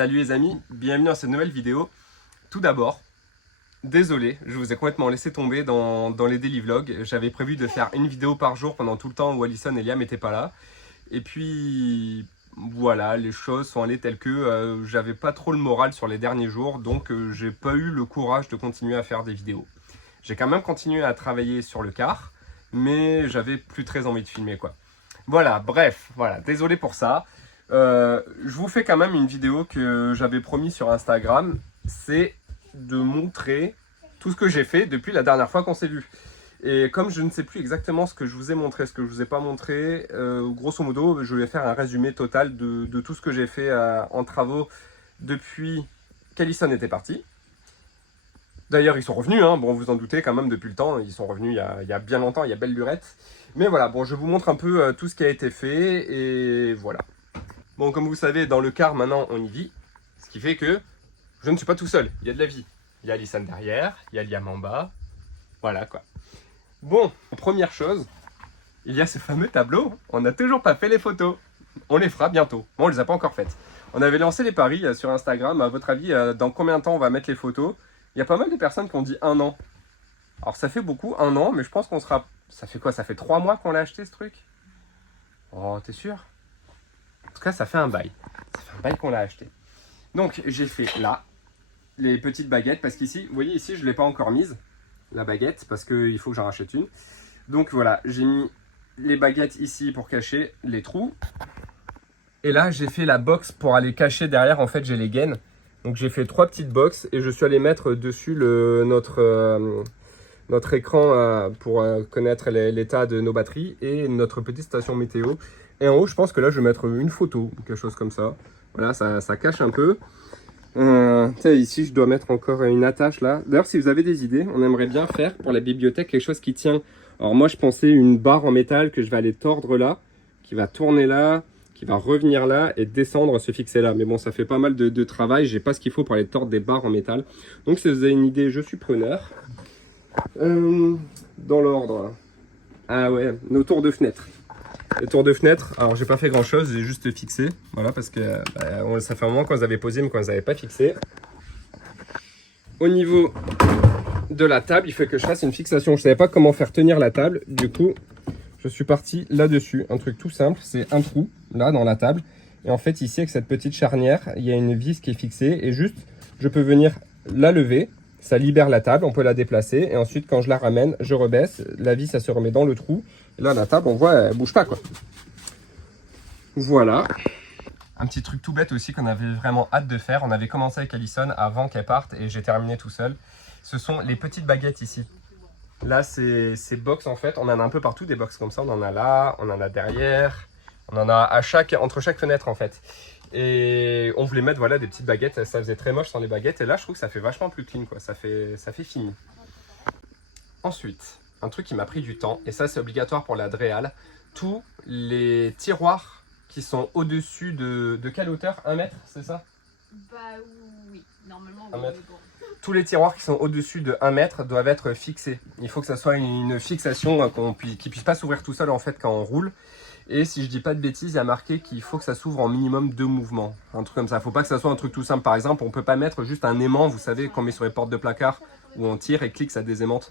Salut les amis, bienvenue dans cette nouvelle vidéo. Tout d'abord, désolé, je vous ai complètement laissé tomber dans les daily vlogs. J'avais prévu de faire une vidéo par jour pendant tout le temps où Alison et Liam n'étaient pas là. Et puis voilà, les choses sont allées telles que j'avais pas trop le moral sur les derniers jours, donc j'ai pas eu le courage de continuer à faire des vidéos. J'ai quand même continué à travailler sur le car, mais j'avais plus très envie de filmer quoi. Voilà, bref, voilà, désolé pour ça. Je vous fais quand même une vidéo que j'avais promis sur Instagram, c'est de montrer tout ce que j'ai fait depuis la dernière fois qu'on s'est vu. Et comme je ne sais plus exactement ce que je vous ai montré, ce que je vous ai pas montré, grosso modo, je vais faire un résumé total de tout ce que j'ai fait en travaux depuis qu'Alison était partie. D'ailleurs, ils sont revenus, hein. Bon, vous en doutez quand même depuis le temps, ils sont revenus il y a bien longtemps, il y a belle lurette. Mais voilà, bon, je vous montre un peu tout ce qui a été fait et voilà. Bon, comme vous savez, dans le car, maintenant, on y vit. Ce qui fait que je ne suis pas tout seul. Il y a de la vie. Il y a Alison derrière, il y a Liam en bas. Voilà, quoi. Bon, première chose, il y a ce fameux tableau. On n'a toujours pas fait les photos. On les fera bientôt. Bon, on ne les a pas encore faites. On avait lancé les paris sur Instagram. À votre avis, dans combien de temps on va mettre les photos? Il y a pas mal de personnes qui ont dit 1 an. Alors, ça fait beaucoup, 1 an, mais je pense qu'on sera... Ça fait quoi? Ça fait 3 mois qu'on l'a acheté, ce truc? Oh, t'es sûr? En tout cas, ça fait un bail. Ça fait un bail qu'on l'a acheté. Donc, j'ai fait là, les petites baguettes, parce qu'ici, vous voyez, ici, je ne l'ai pas encore mise, la baguette, parce qu'il faut que j'en rachète une. Donc, voilà, j'ai mis les baguettes ici pour cacher les trous. Et là, j'ai fait la box pour aller cacher derrière, en fait, j'ai les gaines. Donc, j'ai fait 3 petites boxes et je suis allé mettre dessus notre écran pour connaître l'état de nos batteries et notre petite station météo. Et en haut, je pense que là, je vais mettre une photo, quelque chose comme ça. Voilà, ça cache un peu. Ici, je dois mettre encore une attache là. D'ailleurs, si vous avez des idées, on aimerait bien faire pour la bibliothèque quelque chose qui tient. Alors moi, je pensais une barre en métal que je vais aller tordre là, qui va tourner là, qui va revenir là et descendre, se fixer là. Mais bon, ça fait pas mal de travail. J'ai pas ce qu'il faut pour aller tordre des barres en métal. Donc, si vous avez une idée, je suis preneur. Dans l'ordre. Ah ouais, nos tours de fenêtre. Les tours de fenêtre, alors j'ai pas fait grand chose, j'ai juste fixé, voilà, parce que ça fait un moment qu'on les avait posés, mais qu'on les avait pas fixés. Au niveau de la table, il faut que je fasse une fixation. Je savais pas comment faire tenir la table, du coup, je suis parti là-dessus. Un truc tout simple, c'est un trou, là, dans la table. Et en fait, ici, avec cette petite charnière, il y a une vis qui est fixée, et juste, je peux venir la lever. Ça libère la table, on peut la déplacer. Et ensuite, quand je la ramène, je rebaisse. La vis, ça se remet dans le trou. Et là, la table, on voit, elle bouge pas, quoi. Voilà. Un petit truc tout bête aussi qu'on avait vraiment hâte de faire. On avait commencé avec Alison avant qu'elle parte et j'ai terminé tout seul. Ce sont les petites baguettes ici. Là, ces box, en fait, on en a un peu partout, des box comme ça. On en a là, on en a derrière. On en a entre chaque fenêtre, en fait. Et on voulait mettre voilà, des petites baguettes, ça faisait très moche sans les baguettes. Et là, je trouve que ça fait vachement plus clean, quoi. Ça fait fini. Ensuite, un truc qui m'a pris du temps, et ça c'est obligatoire pour la Dreal, tous les tiroirs qui sont au-dessus de quelle hauteur? 1 mètre, c'est ça? Bah oui, normalement. 1 mètre. Bon. Tous les tiroirs qui sont au-dessus de 1 mètre doivent être fixés. Il faut que ça soit une fixation qui ne puisse pas s'ouvrir tout seul en fait quand on roule. Et si je dis pas de bêtises, il y a marqué qu'il faut que ça s'ouvre en minimum 2 mouvements. Un truc comme ça. Il ne faut pas que ça soit un truc tout simple. Par exemple, on ne peut pas mettre juste un aimant, vous savez, qu'on met sur les portes de placard, où on tire et clique, ça désaimante.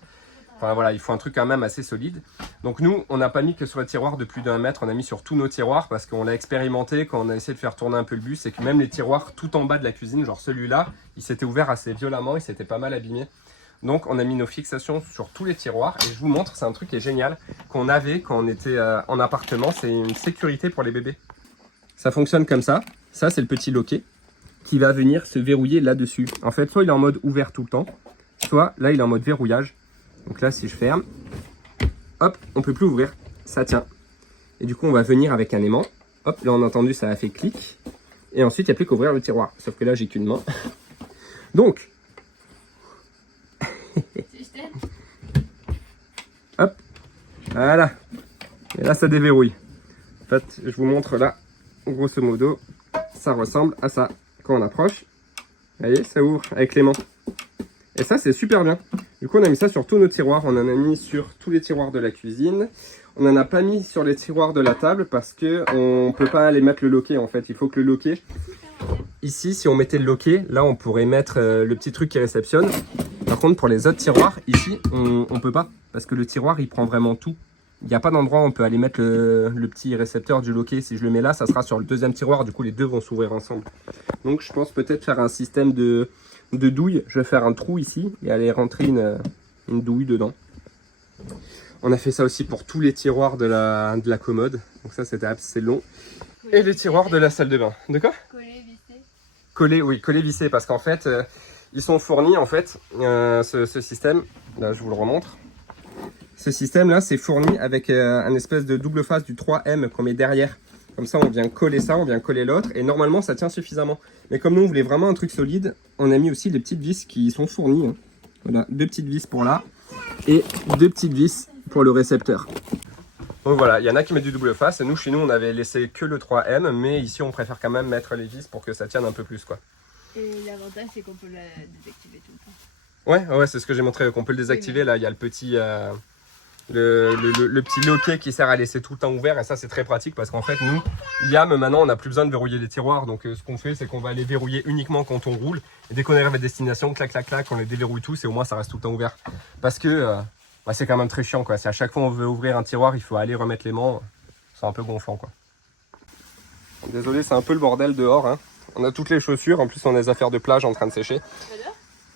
Enfin voilà, il faut un truc quand même assez solide. Donc nous, on n'a pas mis que sur les tiroirs de plus d'1 mètre, on a mis sur tous nos tiroirs parce qu'on l'a expérimenté quand on a essayé de faire tourner un peu le bus. C'est que même les tiroirs tout en bas de la cuisine, genre celui-là, il s'était ouvert assez violemment, il s'était pas mal abîmé. Donc on a mis nos fixations sur tous les tiroirs et je vous montre, c'est un truc qui est génial, qu'on avait quand on était en appartement, c'est une sécurité pour les bébés. Ça fonctionne comme ça, ça c'est le petit loquet qui va venir se verrouiller là-dessus. En fait, soit il est en mode ouvert tout le temps, soit là il est en mode verrouillage. Donc là, si je ferme, hop, on ne peut plus ouvrir, ça tient. Et du coup, on va venir avec un aimant. Hop, là, on a entendu, ça a fait clic. Et ensuite, il n'y a plus qu'à ouvrir le tiroir. Sauf que là, j'ai qu'une main. Donc, hop, voilà. Et là, ça déverrouille. En fait, je vous montre là, grosso modo, ça ressemble à ça. Quand on approche, vous voyez, ça ouvre avec les mains. Et ça, c'est super bien. Du coup, on a mis ça sur tous nos tiroirs. On en a mis sur tous les tiroirs de la cuisine. On n'en a pas mis sur les tiroirs de la table parce qu'on ne peut pas aller mettre le loquet en fait. Il faut que le loquet ici, si on mettait le loquet, là, on pourrait mettre le petit truc qui réceptionne. Par contre, pour les autres tiroirs, ici, on peut pas. Parce que le tiroir, il prend vraiment tout. Il n'y a pas d'endroit où on peut aller mettre le petit récepteur du loquet. Si je le mets là, ça sera sur le deuxième tiroir. Du coup, les deux vont s'ouvrir ensemble. Donc, je pense peut-être faire un système de douille. Je vais faire un trou ici et aller rentrer une douille dedans. On a fait ça aussi pour tous les tiroirs de la commode. Donc ça, c'était assez long. Et les tiroirs de la salle de bain. De quoi? Coller, visser. Coller, oui, coller, visser. Parce qu'en fait, ils sont fournis, en fait, ce système. Là, je vous le remontre. Ce système-là, c'est fourni avec un espèce de double face du 3M qu'on met derrière. Comme ça, on vient coller ça, on vient coller l'autre. Et normalement, ça tient suffisamment. Mais comme nous, on voulait vraiment un truc solide, on a mis aussi des petites vis qui sont fournies. Hein. Voilà, 2 petites vis pour là. Et 2 petites vis pour le récepteur. Donc voilà, il y en a qui mettent du double face. Et nous, chez nous, on avait laissé que le 3M. Mais ici, on préfère quand même mettre les vis pour que ça tienne un peu plus, quoi. Et l'avantage, c'est qu'on peut la désactiver tout le temps. Ouais, c'est ce que j'ai montré. Qu'on peut le désactiver. Là, il y a le petit... le petit loquet qui sert à laisser tout le temps ouvert, et ça c'est très pratique parce qu'en fait nous, Liam, maintenant on n'a plus besoin de verrouiller les tiroirs, donc ce qu'on fait c'est qu'on va les verrouiller uniquement quand on roule, et dès qu'on arrive à destination, clac clac clac, on les déverrouille tous et au moins ça reste tout le temps ouvert, parce que c'est quand même très chiant quoi, si à chaque fois on veut ouvrir un tiroir il faut aller remettre l'aimant, c'est un peu gonflant quoi. Désolé, c'est un peu le bordel dehors, hein. On a toutes les chaussures, en plus on a des affaires de plage en train de sécher.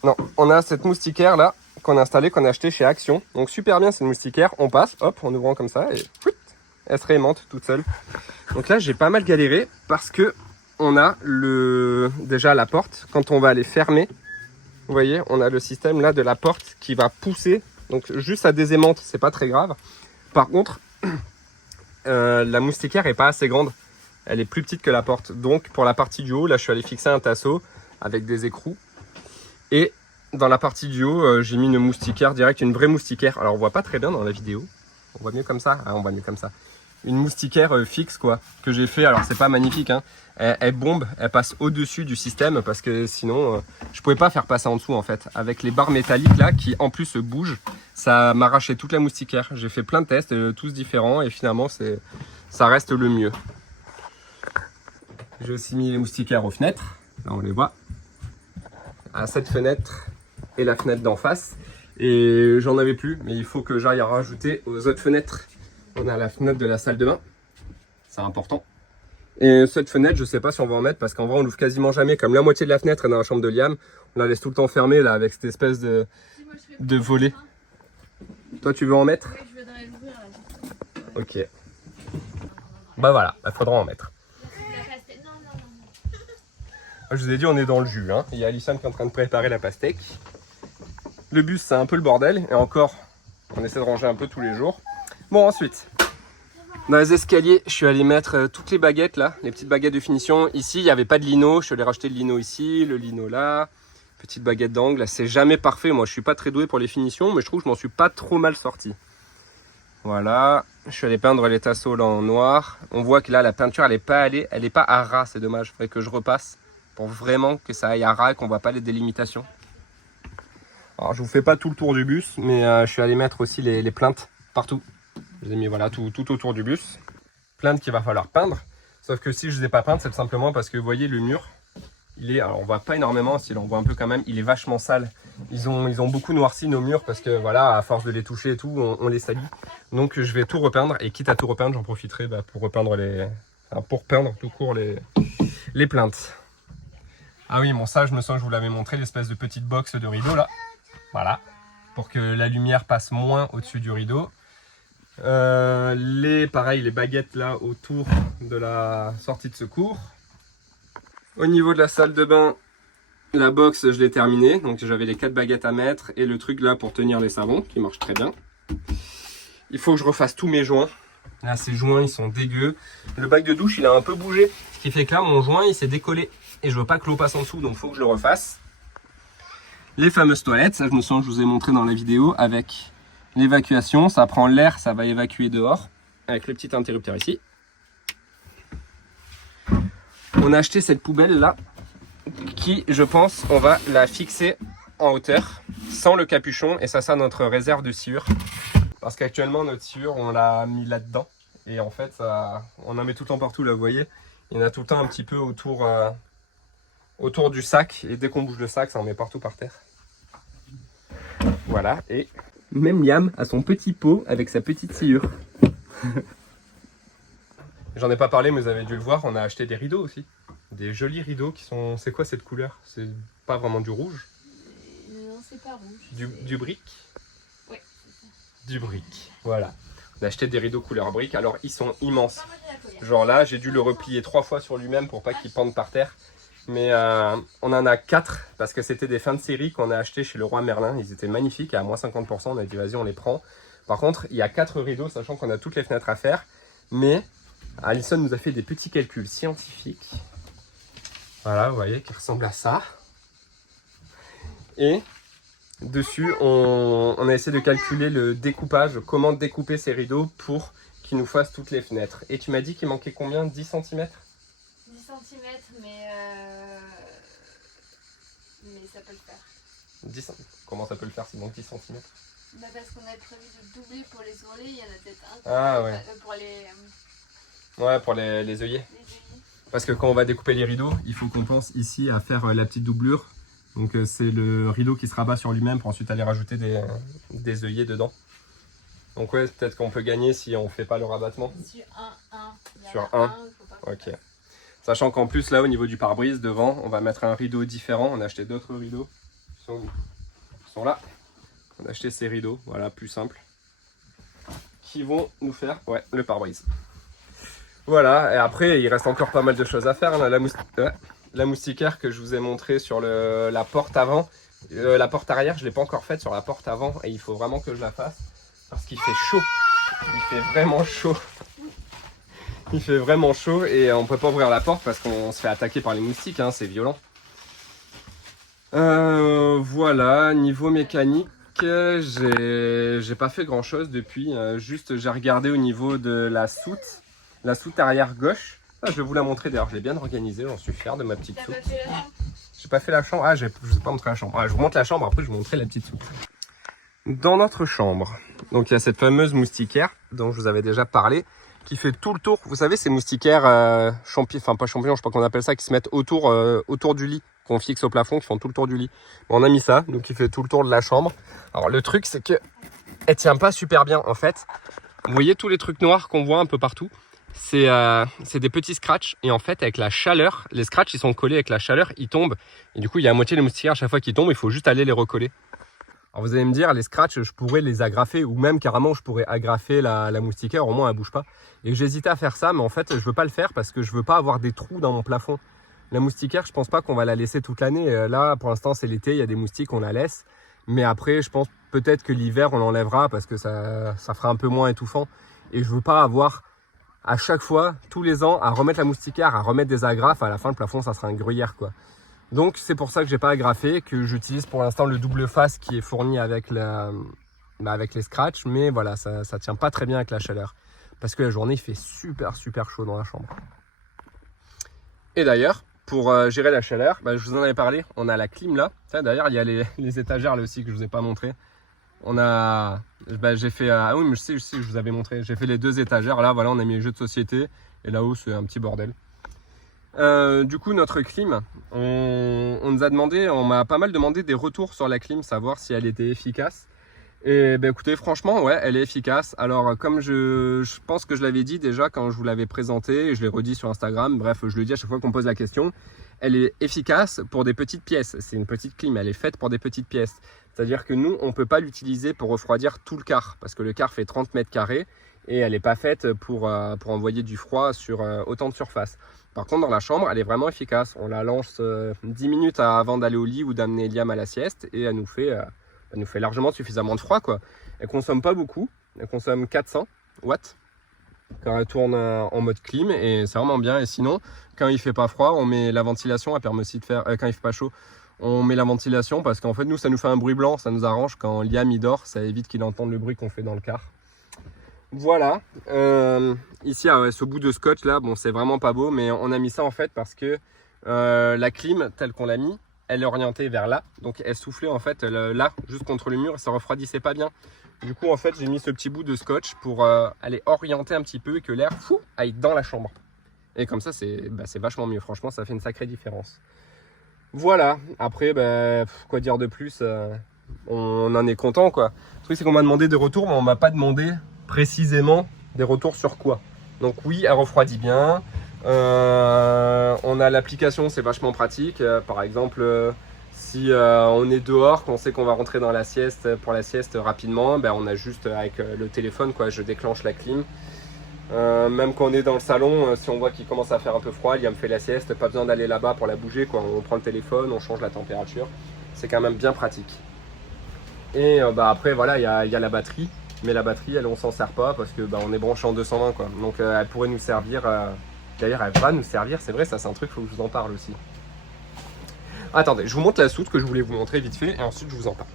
Non, on a cette moustiquaire là qu'on a installée, qu'on a acheté chez Action. Donc super bien cette moustiquaire, on passe, hop, en ouvrant comme ça et elle se réaimante toute seule. Donc là j'ai pas mal galéré parce que on a déjà la porte, quand on va aller fermer, vous voyez, on a le système là de la porte qui va pousser, donc juste à des aimantes, c'est pas très grave. Par contre, la moustiquaire est pas assez grande, elle est plus petite que la porte. Donc pour la partie du haut, là je suis allé fixer un tasseau avec des écrous. Et dans la partie du haut, j'ai mis une moustiquaire directe, une vraie moustiquaire. Alors on voit pas très bien dans la vidéo. On voit mieux comme ça. Ah, on voit mieux comme ça. Une moustiquaire fixe quoi, que j'ai fait. Alors c'est pas magnifique, hein. Elle bombe, elle passe au-dessus du système parce que sinon je pouvais pas faire passer en dessous en fait. Avec les barres métalliques là qui en plus bougent, ça m'arrachait toute la moustiquaire. J'ai fait plein de tests, tous différents et finalement ça reste le mieux. J'ai aussi mis les moustiquaires aux fenêtres. Là on les voit. À cette fenêtre et la fenêtre d'en face, et j'en avais plus, mais il faut que j'aille à rajouter aux autres fenêtres. On a la fenêtre de la salle de bain, c'est important, et cette fenêtre je sais pas si on va en mettre parce qu'en vrai on l'ouvre quasiment jamais, comme la moitié de la fenêtre est dans la chambre de Liam, on la laisse tout le temps fermée là avec cette espèce de volet. Toi tu veux en mettre? Oui, je voudrais l'ouvrir là. Ok, bah voilà, il faudra en mettre. Je vous ai dit, on est dans le jus, hein. Il y a Alison qui est en train de préparer la pastèque. Le bus, c'est un peu le bordel. Et encore, on essaie de ranger un peu tous les jours. Bon, ensuite, dans les escaliers, je suis allé mettre toutes les baguettes là, les petites baguettes de finition. Ici, il n'y avait pas de lino. Je suis allé racheter le lino ici, le lino là. Petite baguette d'angle. C'est jamais parfait. Moi, je suis pas très doué pour les finitions, mais je trouve que je m'en suis pas trop mal sorti. Voilà. Je suis allé peindre les tasseaux là en noir. On voit que là, la peinture, elle est pas à ras. C'est dommage. Il faudrait que je repasse pour vraiment que ça aille à ras et qu'on ne voit pas les délimitations. Alors je vous fais pas tout le tour du bus, mais je suis allé mettre aussi les plaintes partout. Je les ai mis voilà, tout autour du bus. Plaintes qu'il va falloir peindre. Sauf que si je ne les ai pas peintes, c'est simplement parce que vous voyez le mur, il est, alors on voit pas énormément, si on voit un peu quand même, il est vachement sale. Ils ont beaucoup noirci nos murs parce que voilà, à force de les toucher et tout, on les salit. Donc je vais tout repeindre et quitte à tout repeindre, j'en profiterai pour repeindre pour peindre tout court les plaintes. Ah oui, bon ça, je vous l'avais montré, l'espèce de petite box de rideau là. Voilà, pour que la lumière passe moins au-dessus du rideau. Pareil, les baguettes là autour de la sortie de secours. Au niveau de la salle de bain, la box, je l'ai terminée. Donc j'avais les 4 baguettes à mettre et le truc là pour tenir les savons qui marche très bien. Il faut que je refasse tous mes joints. Là, ces joints, ils sont dégueux. Le bac de douche, il a un peu bougé. Ce qui fait que là, mon joint, il s'est décollé. Et je veux pas que l'eau passe en dessous, donc il faut que je le refasse. Les fameuses toilettes, ça, je vous ai montré dans la vidéo avec l'évacuation. Ça prend l'air, ça va évacuer dehors. Avec le petit interrupteur ici. On a acheté cette poubelle là, qui, je pense, on va la fixer en hauteur, sans le capuchon. Et ça, c'est notre réserve de sciure. Parce qu'actuellement, notre sciure, on l'a mis là-dedans. Et en fait, on en met tout le temps partout, là, vous voyez. Il y en a tout le temps un petit peu autour autour du sac. Et dès qu'on bouge le sac, ça en met partout par terre. Voilà, et même Liam a son petit pot avec sa petite sciure. J'en ai pas parlé, mais vous avez dû le voir, on a acheté des rideaux aussi. Des jolis rideaux qui sont... C'est quoi cette couleur? C'est pas vraiment du rouge? Non, c'est pas rouge. Du brick? Oui. Du brick, voilà. On a acheté des rideaux couleur brick, alors ils sont immenses. Genre là, j'ai dû le replier 3 fois sur lui-même pour pas qu'il pende par terre. Mais on en a 4 parce que c'était des fins de série qu'on a acheté chez Leroy Merlin. Ils étaient magnifiques, à moins 50%. On a dit vas-y, on les prend. Par contre, il y a 4 rideaux, sachant qu'on a toutes les fenêtres à faire. Mais Alison nous a fait des petits calculs scientifiques. Voilà, vous voyez, qui ressemblent à ça. Et dessus, on a essayé de calculer le découpage, comment découper ces rideaux pour qu'ils nous fassent toutes les fenêtres. Et tu m'as dit qu'il manquait combien? 10 cm? 10 cm, mais ça peut le faire. 10 Comment ça peut le faire s'il manque 10 cm? Bah parce qu'on avait prévu de doubler pour les ourlets, il y en a peut-être un. Ah ouais. Pour les Ouais, pour les œillets. œillets. Parce que quand on va découper les rideaux, il faut qu'on pense ici à faire la petite doublure. Donc c'est le rideau qui se rabat sur lui-même pour ensuite aller rajouter des œillets dedans. Donc ouais, peut-être qu'on peut gagner si on fait pas le rabattement. Sur un. Sur un. Ok. Sachant qu'en plus là au niveau du pare-brise devant, on va mettre un rideau différent. On a acheté d'autres rideaux qui sont là. On a acheté ces rideaux, voilà, plus simple, qui vont nous faire le pare-brise. Voilà, et après il reste encore pas mal de choses à faire. Hein. La moustiquaire que je vous ai montré sur la porte avant, la porte arrière je ne l'ai pas encore faite sur la porte avant et il faut vraiment que je la fasse parce qu'il fait chaud. Il fait vraiment chaud. Il fait vraiment chaud et on ne peut pas ouvrir la porte parce qu'on se fait attaquer par les moustiques, hein, c'est violent. Voilà, niveau mécanique, j'ai pas fait grand chose depuis. Juste j'ai regardé au niveau de la soute arrière gauche. Ah, je vais vous la montrer d'ailleurs, je l'ai bien organisée, j'en suis fier de ma petite soute. J'ai pas fait la chambre. Ah, je vous ai pas montré la chambre. Ah, je vous montre la chambre, après je vous montrerai la petite soute. Dans notre chambre, donc il y a cette fameuse moustiquaire dont je vous avais déjà parlé, qui fait tout le tour. Vous savez, ces moustiquaires enfin pas champignons, je sais pas qu'on appelle ça, qui se mettent autour du lit, qu'on fixe au plafond, qui font tout le tour du lit. Bon, on a mis ça, donc il fait tout le tour de la chambre. Alors le truc, c'est que elle tient pas super bien en fait. Vous voyez tous les trucs noirs qu'on voit un peu partout? C'est des petits scratchs et en fait avec la chaleur, les scratchs ils sont collés avec la chaleur, ils tombent et du coup il y a à moitié les moustiquaires à chaque fois qu'ils tombent, il faut juste aller les recoller. Alors vous allez me dire, les scratchs je pourrais les agrafer ou même carrément je pourrais agrafer la moustiquaire, au moins elle bouge pas. Et j'hésitais à faire ça mais en fait je veux pas le faire parce que je veux pas avoir des trous dans mon plafond. La moustiquaire je pense pas qu'on va la laisser toute l'année, là pour l'instant c'est l'été, il y a des moustiques, on la laisse. Mais après je pense peut-être que l'hiver on l'enlèvera parce que ça fera un peu moins étouffant. Et je veux pas avoir à chaque fois, tous les ans, à remettre la moustiquaire, à remettre des agrafes, à la fin le plafond ça sera un gruyère quoi. Donc c'est pour ça que j'ai pas agrafé, que j'utilise pour l'instant le double face qui est fourni avec les scratchs, mais voilà, ça tient pas très bien avec la chaleur. Parce que la journée il fait super chaud dans la chambre. Et d'ailleurs, pour gérer la chaleur, je vous en avais parlé, on a la clim là. D'ailleurs il y a les étagères là aussi que je vous ai pas montré. On a, j'ai fait, ah oui mais je sais, je vous avais montré, j'ai fait les 2 étagères, là voilà on a mis les jeux de société, et là-haut c'est un petit bordel. Du coup notre clim, on nous a demandé, on m'a pas mal demandé des retours sur la clim, savoir si elle était efficace. Et écoutez franchement ouais elle est efficace. Alors comme je pense que je l'avais dit déjà quand je vous l'avais présenté, et je l'ai redit sur Instagram, bref je le dis à chaque fois qu'on pose la question, elle est efficace pour des petites pièces, c'est une petite clim, elle est faite pour des petites pièces. C'est-à-dire que nous, on ne peut pas l'utiliser pour refroidir tout le car, parce que le car fait 30 mètres carrés et elle n'est pas faite pour envoyer du froid sur autant de surface. Par contre, dans la chambre, elle est vraiment efficace. On la lance 10 minutes avant d'aller au lit ou d'amener Liam à la sieste et elle nous fait largement suffisamment de froid, quoi. Elle ne consomme pas beaucoup, elle consomme 400 watts quand elle tourne en mode clim et c'est vraiment bien. Et sinon, quand il ne fait pas froid, on met la ventilation, elle permet aussi de faire, quand il ne fait pas chaud, on met la ventilation parce qu'en fait nous ça nous fait un bruit blanc, ça nous arrange quand Liam il dort, ça évite qu'il entende le bruit qu'on fait dans le car. Voilà, ici ce bout de scotch là, bon c'est vraiment pas beau mais on a mis ça en fait parce que la clim telle qu'on l'a mis, elle est orientée vers là, donc elle soufflait en fait là juste contre le mur et ça refroidissait pas bien. Du coup en fait j'ai mis ce petit bout de scotch pour aller orienter un petit peu et que l'air aille dans la chambre. Et comme ça c'est vachement mieux, franchement ça fait une sacrée différence. Voilà, après, quoi dire de plus, on en est content quoi. Le truc c'est qu'on m'a demandé des retours, mais on m'a pas demandé précisément des retours sur quoi. Donc oui, elle refroidit bien. On a l'application, c'est vachement pratique. Par exemple, si on est dehors, qu'on sait qu'on va rentrer dans la sieste, pour la sieste rapidement, on a juste avec le téléphone, quoi, je déclenche la clim. Même quand on est dans le salon, si on voit qu'il commence à faire un peu froid, Liam fait la sieste, pas besoin d'aller là-bas pour la bouger, quoi. On prend le téléphone, on change la température. C'est quand même bien pratique. Et après, voilà, il y a la batterie. Mais la batterie, on s'en sert pas parce que on est branché en 220, quoi. Donc elle pourrait nous servir. D'ailleurs, elle va nous servir, c'est vrai, ça c'est un truc, il faut que je vous en parle aussi. Attendez, je vous montre la soute que je voulais vous montrer vite fait et ensuite je vous en parle.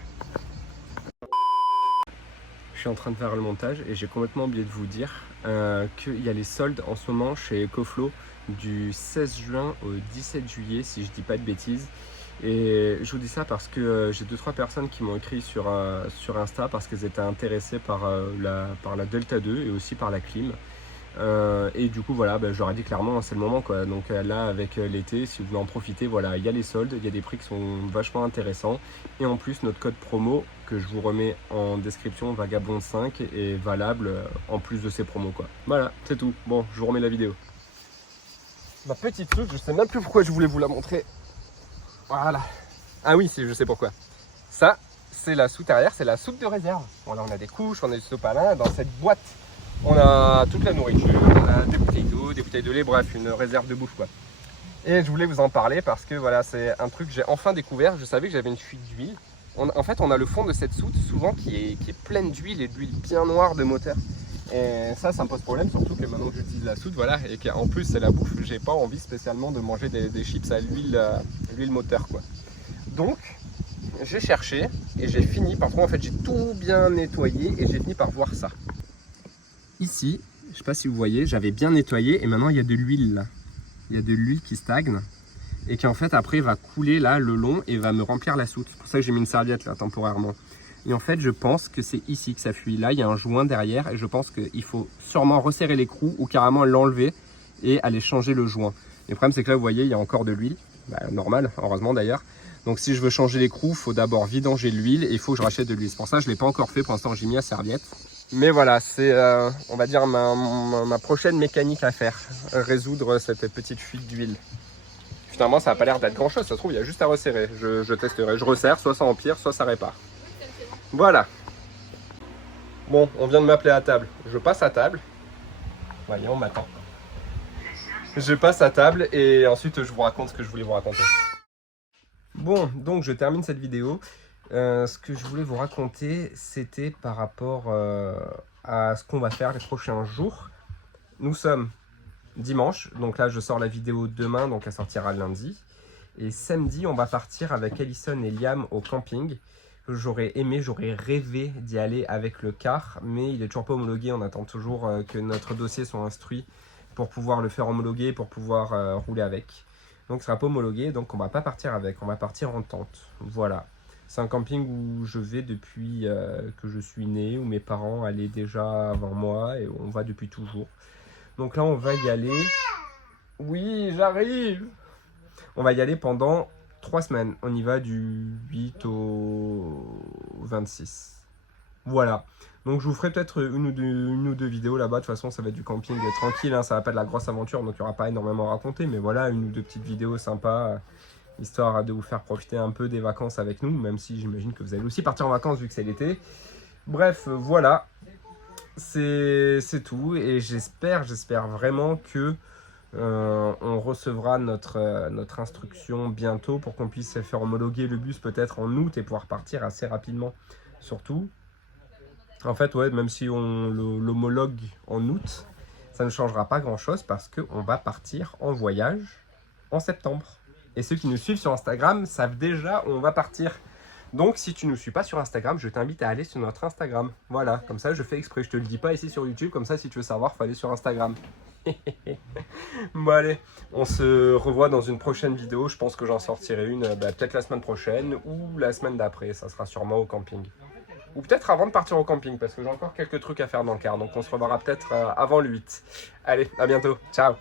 Je suis en train de faire le montage et j'ai complètement oublié de vous dire qu'il y a les soldes en ce moment chez EcoFlow du 16 juin au 17 juillet, si je dis pas de bêtises. Et je vous dis ça parce que j'ai 2-3 personnes qui m'ont écrit sur Insta parce qu'elles étaient intéressées par la Delta 2 et aussi par la clim. Et du coup voilà, je leur ai dit clairement c'est le moment quoi. Donc là avec l'été, si vous voulez en profiter, voilà, il y a les soldes, il y a des prix qui sont vachement intéressants. Et en plus notre code promo que je vous remets en description, Vagabond 5, est valable en plus de ces promos quoi. Voilà, c'est tout. Bon, je vous remets la vidéo. Ma petite soute, je sais même plus pourquoi je voulais vous la montrer. Voilà. Ah oui, je sais pourquoi. Ça, c'est la soute arrière, c'est la soute de réserve. Voilà, on a des couches, on a du sopalin. Dans cette boîte, on a toute la nourriture, on a des bouteilles d'eau, des bouteilles de lait, bref, une réserve de bouffe quoi. Et je voulais vous en parler parce que voilà, c'est un truc que j'ai enfin découvert. Je savais que j'avais une fuite d'huile. En fait, on a le fond de cette soute souvent qui est pleine d'huile et d'huile bien noire de moteur. Et ça me pose problème, surtout que maintenant que j'utilise la soute, voilà, et qu'en plus c'est la bouffe, j'ai pas envie spécialement de manger des chips à l'huile moteur quoi. Donc j'ai cherché et j'ai fini par trouver, en fait j'ai tout bien nettoyé et j'ai fini par voir ça. Ici, je sais pas si vous voyez, j'avais bien nettoyé et maintenant il y a de l'huile là. Il y a de l'huile qui stagne et qui en fait après va couler là le long et va me remplir la soute. C'est pour ça que j'ai mis une serviette là temporairement. Et en fait je pense que c'est ici que ça fuit. Là il y a un joint derrière et je pense qu'il faut sûrement resserrer l'écrou ou carrément l'enlever et aller changer le joint. Et le problème c'est que là vous voyez il y a encore de l'huile, normal, heureusement d'ailleurs. Donc si je veux changer l'écrou, il faut d'abord vidanger l'huile et il faut que je rachète de l'huile. C'est pour ça que je ne l'ai pas encore fait, pour l'instant j'ai mis la serviette. Mais voilà, c'est on va dire ma prochaine mécanique à faire, résoudre cette petite fuite d'huile. Finalement ça n'a pas l'air d'être grand chose, ça se trouve il y a juste à resserrer. Je testerai, je resserre, soit ça empire, soit ça répare. Voilà. Bon, on vient de m'appeler à table, je passe à table. Voyez, on m'attend. Je passe à table et ensuite je vous raconte ce que je voulais vous raconter. Bon, donc je termine cette vidéo. Ce que je voulais vous raconter, c'était par rapport à ce qu'on va faire les prochains jours. Nous sommes dimanche, donc là je sors la vidéo demain, donc elle sortira lundi. Et samedi, on va partir avec Alison et Liam au camping. J'aurais aimé, j'aurais rêvé d'y aller avec le car, mais il n'est toujours pas homologué. On attend toujours que notre dossier soit instruit pour pouvoir le faire homologuer, pour pouvoir rouler avec. Donc, il ne sera pas homologué, donc on ne va pas partir avec, on va partir en tente. Voilà. C'est un camping où je vais depuis que je suis né, où mes parents allaient déjà avant moi, et on va depuis toujours. Donc là, on va y aller. Oui, j'arrive! On va y aller pendant 3 semaines. On y va du 8 au 26. Voilà. Donc je vous ferai peut-être une ou deux vidéos là-bas. De toute façon, ça va être du camping tranquille, hein. Ça va pas être la grosse aventure, donc il n'y aura pas énormément à raconter. Mais voilà, une ou deux petites vidéos sympas, histoire de vous faire profiter un peu des vacances avec nous. Même si j'imagine que vous allez aussi partir en vacances vu que c'est l'été. Bref, voilà. C'est tout. Et j'espère vraiment que on recevra notre instruction bientôt pour qu'on puisse faire homologuer le bus peut-être en août et pouvoir partir assez rapidement. Surtout, en fait, ouais, même si on l'homologue en août, ça ne changera pas grand-chose parce qu'on va partir en voyage en septembre. Et ceux qui nous suivent sur Instagram savent déjà où on va partir. Donc, si tu ne nous suis pas sur Instagram, je t'invite à aller sur notre Instagram. Voilà, comme ça, je fais exprès. Je te le dis pas ici sur YouTube, comme ça, si tu veux savoir, il faut aller sur Instagram. Bon allez, on se revoit dans une prochaine vidéo. Je pense que j'en sortirai une peut-être la semaine prochaine ou la semaine d'après. Ça sera sûrement au camping. Ou peut-être avant de partir au camping parce que j'ai encore quelques trucs à faire dans le car. Donc on se reverra peut-être avant le 8. Allez, à bientôt. Ciao.